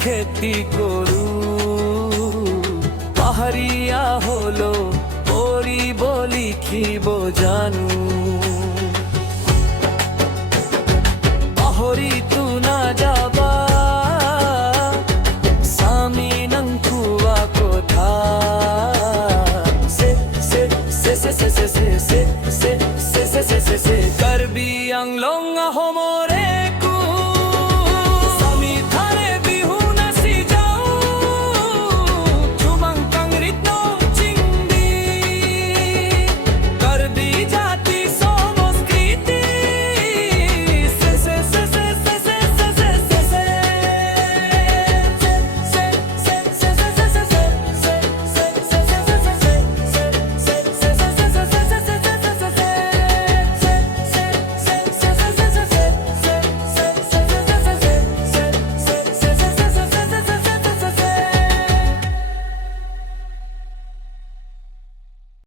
খেতি করু পাহাড়িয়া হলো পরিব লিখিব জানু পাহরি তু না যাবা সামি নং কুয়া কোথা সে সে সে সে সে সে সে সে সে সে সে সে করবি আংলং হোমর